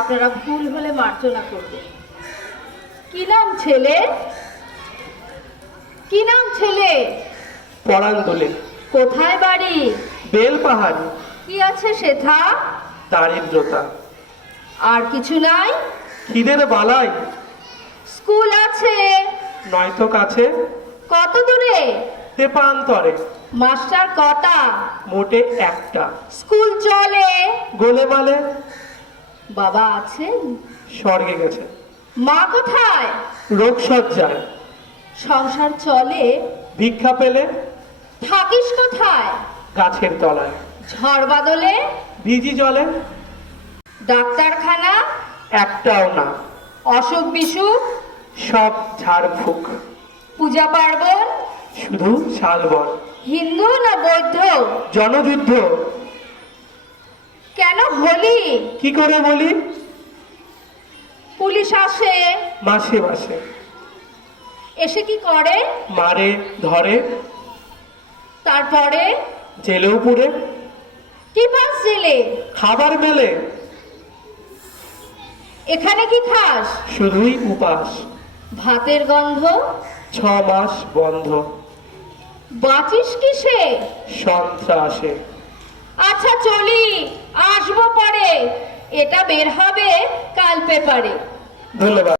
আপনারা ভুল হলে মার্জনা করবেন। কি নাম ছেলে? কি নাম ছেলে? পরাণ দোলে। কোথায় বাড়ি? বেল পাহাড়। কি আছে সেথা? দারিদ্রতা। আর কিছু নাই? খিদের বালাই। স্কুল আছে? নয়তো কাছে। কত দূরে? তেপান্তরে। মাস্টার কটা? মোটে একটা। স্কুল চলে? গোলেমালে। বাবা আছেন? স্বর্গে গেছে। মা কোথায়? রোগসজ্জায়। সংসার চলে? ভিক্ষা পেলে। থাকিস কোথায়? গাছের তলায়। ঝড় বাদলে? ভিজি জলে। ডাক্তারখানা? একটাও না। অসুখ বিসুখ? সব ঝাড়ফুঁক। পূজা পার্বণ? শুধু শালবন। হিন্দু না বৌদ্ধ? জনযুদ্ধ। কেন হোলি? কি করে বলি? পুলিশ আসে? মাসে মাসে। এসে কি করে? মারে, ধরে। তারপরে? জেলেও পুরে। কি পাস জেলে? খাবার মেলে। এখানে কি খাস? শুধুই উপাস। ভাতের গন্ধ? 6 মাস বন্ধ। বাঁচিস কিসে? সন্ত্রাসে। আচ্ছা চলি, আসবো পরে। এটা বের হবে কাল পেপারে। ধন্যবাদ।